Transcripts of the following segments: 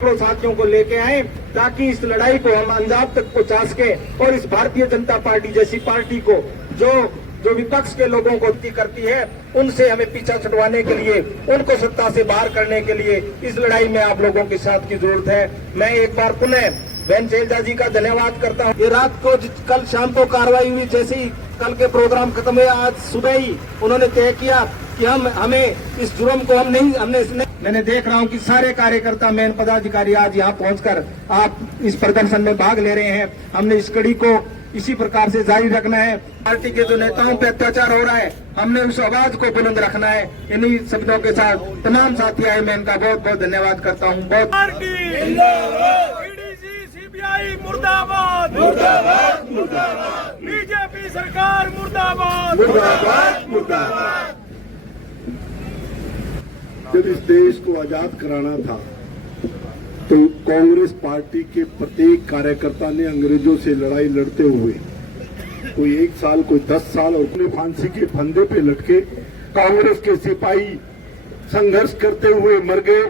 साथियों को लेके आए ताकि इस लड़ाई को हम अंजाम तक पहुंचा सके और इस भारतीय जनता पार्टी जैसी पार्टी को जो विपक्ष के लोगों को करती है उनसे हमें पीछा छुड़वाने के लिए, उनको सत्ता से बाहर करने के लिए इस लड़ाई में आप लोगों के साथ की जरूरत है। मैं एक बार पुनः बहन शैलजा जी का धन्यवाद करता हूँ। ये रात को कल शाम को कार्रवाई हुई, जैसे ही कल के प्रोग्राम खत्म हुए आज सुबह ही उन्होंने तय किया कि हमें इस जुर्म को मैंने देख रहा हूं कि सारे कार्यकर्ता मेन पदाधिकारी आज यहां पहुंचकर आप इस प्रदर्शन में भाग ले रहे हैं। हमने इस कड़ी को इसी प्रकार से जारी रखना है। पार्टी के जो नेताओं पे अत्याचार हो रहा है हमने उस आवाज को बुलंद रखना है। इन्हीं शब्दों के साथ तमाम साथी आए, मैं इनका बहुत बहुत धन्यवाद करता हूँ। मुर्दाबाद, मुर्दाबाद, मुर्दाबाद, बीजेपी सरकार मुर्दाबाद, मुर्दाबाद, मुर्दाबाद। जब इस देश को आजाद कराना था तो कांग्रेस पार्टी के प्रत्येक कार्यकर्ता ने अंग्रेजों से लड़ाई लड़ते हुए कोई 1 साल कोई 10 साल और अपने फांसी के फंदे पे लटके कांग्रेस के सिपाही संघर्ष करते हुए मर गए।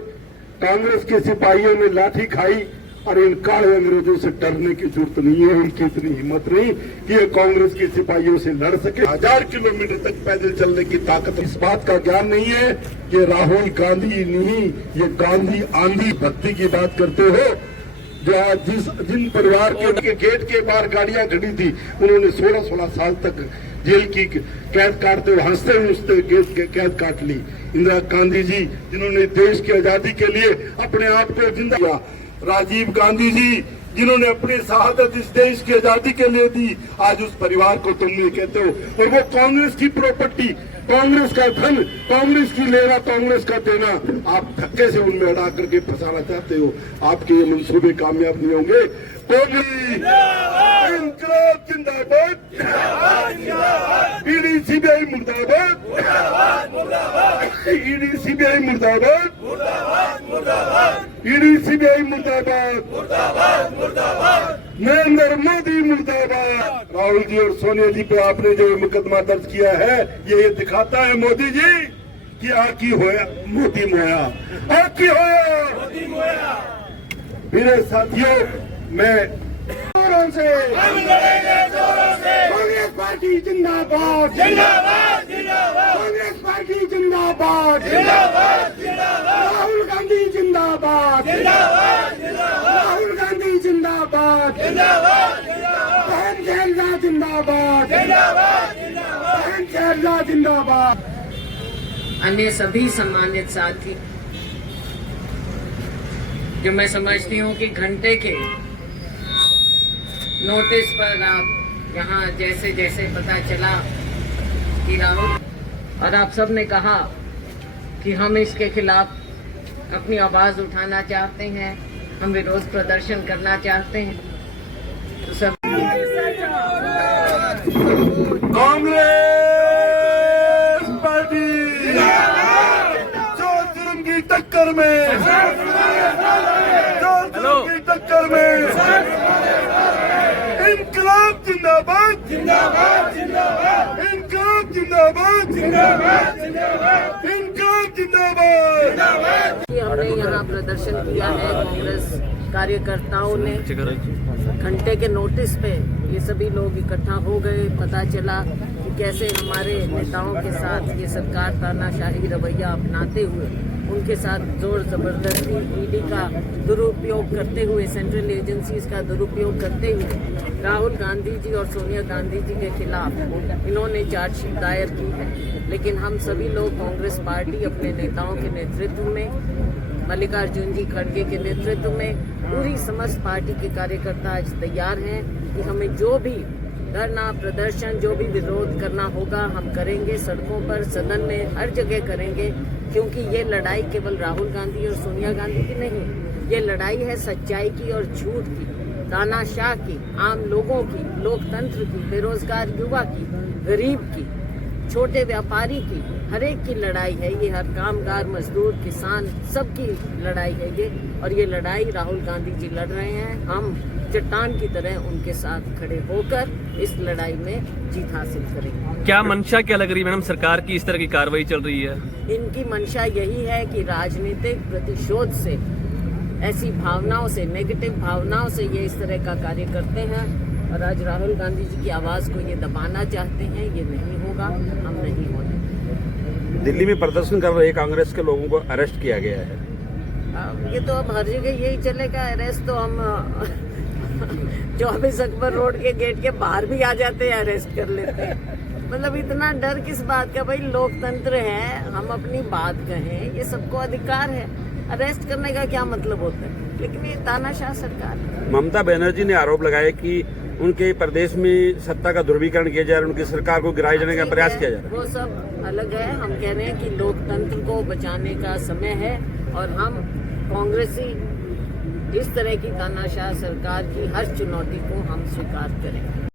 कांग्रेस के सिपाहियों ने लाठी खाई और इन काले अंग्रेजों से डरने की जरूरत नहीं है। इनकी इतनी हिम्मत नहीं कि ये कांग्रेस के सिपाहियों से लड़ सके। 1000 किलोमीटर तक पैदल चलने की ताकत, इस बात का ज्ञान नहीं है कि राहुल गांधी नहीं, ये गांधी आंधी भक्ति की बात करते हो। जो आज जिन परिवार के गेट के बाहर गाड़ियां खड़ी थी उन्होंने 16-16 साल तक जेल की कैद काटते हुए हंसते हंसते कैद काट ली। इंदिरा गांधी जी जिन्होंने देश की आजादी के लिए अपने आप को जिंदा किया, राजीव गांधी जी जिन्होंने अपनी शहादत इस देश की आजादी के लिए दी, आज उस परिवार को तुम नहीं कहते हो। और वो कांग्रेस की प्रॉपर्टी, कांग्रेस का धन, कांग्रेस की लेना, कांग्रेस का देना आप धक्के से उनमें अड़ा करके फंसाना चाहते हो। आपके ये मंसूबे कामयाब नहीं होंगे। इंकलाब जिंदाबाद, ईडी सीबीआई मुर्दाबाद, ईडी सीबीआई मुर्दाबाद, ईडी सीबीआई मुर्दाबाद, नरेंद्र मोदी मुर्दाबाद। राहुल जी और सोनिया जी पे आपने जो मुकदमा दर्ज किया है ये दिखाता है मोदी जी कि आकी होया मोदी मोया, आकी होया मोदी मोया। मेरे साथियों, मैं जोरों से कांग्रेस पार्टी जिंदाबाद, जिंदाबाद, जिंदाबाद, कांग्रेस पार्टी जिंदाबाद, जिंदाबाद, जिंदाबाद, राहुल गांधी जिंदाबाद, जिंदाबाद, जिंदाबाद, राहुल गांधी जिंदाबाद, जिंदाबाद, जिंदाबाद, बहन शैलजा जिंदाबाद, जिंदाबाद, जिंदाबाद, बहन शैलजा जिंदाबाद। अन्य सभी सम्मानित साथी, जो मैं समझती हूँ कि घंटे के नोटिस पर आप यहाँ जैसे जैसे पता चला कि राहुल और आप सब ने कहा कि हम इसके खिलाफ अपनी आवाज उठाना चाहते हैं, हम विरोध प्रदर्शन करना चाहते हैं, तो सब कांग्रेस पार्टी जो जुर्म की टक्कर में, जो जुर्म की टक्कर में, इंकलाब जिंदाबाद, जिंदाबाद, जिंदाबाद, इंकलाब जिंदाबाद, जिंदाबाद, जिंदाबाद, इंकलाब जिंदाबाद। हमने यहाँ प्रदर्शन किया है। कांग्रेस कार्यकर्ताओं ने घंटे के नोटिस पे ये सभी लोग इकट्ठा हो गए। पता चला कि कैसे हमारे नेताओं के साथ ये सरकार तानाशाही रवैया अपनाते हुए उनके साथ जोर जबरदस्ती ईडी का दुरुपयोग करते हुए, सेंट्रल एजेंसीज का दुरुपयोग करते हुए राहुल गांधी जी और सोनिया गांधी जी के खिलाफ इन्होंने चार्जशीट दायर की है। लेकिन हम सभी लोग कांग्रेस पार्टी अपने नेताओं के नेतृत्व में, मल्लिकार्जुन जी खड़गे के नेतृत्व में, पूरी समस्त पार्टी के कार्यकर्ता आज तैयार हैं कि हमें जो भी धरना प्रदर्शन, जो भी विरोध करना होगा हम करेंगे। सड़कों पर, सदन में, हर जगह करेंगे, क्योंकि ये लड़ाई केवल राहुल गांधी और सोनिया गांधी की नहीं, ये लड़ाई है सच्चाई की और झूठ की, तानाशाह की, आम लोगों की, लोकतंत्र की, बेरोजगार युवा की, गरीब की, छोटे व्यापारी की, हर एक की लड़ाई है ये। हर कामगार, मजदूर, किसान, सबकी लड़ाई है ये। और ये लड़ाई राहुल गांधी जी लड़ रहे हैं। हम चट्टान की तरह उनके साथ खड़े होकर इस लड़ाई में जीत हासिल करेंगे। क्या मंशा क्या लग रही है मैडम, सरकार की इस तरह की कार्रवाई चल रही है? इनकी मंशा यही है कि राजनीतिक प्रतिशोध से ऐसी भावनाओं से, नेगेटिव भावनाओं से ये इस तरह का कार्य करते हैं। और आज राहुल गांधी जी की आवाज़ को ये दबाना चाहते हैं, ये नहीं होगा, हम नहीं होने देंगे। दिल्ली में प्रदर्शन कर रहे कांग्रेस के लोगों को अरेस्ट किया गया है। ये तो अब हर जगह यही चलेगा। अरेस्ट तो हम 24 अकबर रोड के गेट के बाहर भी आ जाते हैं, अरेस्ट कर लेते हैं। मतलब इतना डर किस बात का? भाई लोकतंत्र है, हम अपनी बात कहें, ये सबको अधिकार है। अरेस्ट करने का क्या मतलब होता है? लेकिन ये तानाशाह सरकार है। ममता बनर्जी ने आरोप लगाया कि उनके प्रदेश में सत्ता का ध्रुवीकरण किया जा रहा है, उनकी सरकार को गिराए जाने का प्रयास किया जा रहा है। वो सब अलग है। हम कह रहे हैं कि लोकतंत्र को बचाने का समय है और हम कांग्रेसी इस तरह की तानाशाह सरकार की हर चुनौती को हम स्वीकार करेंगे।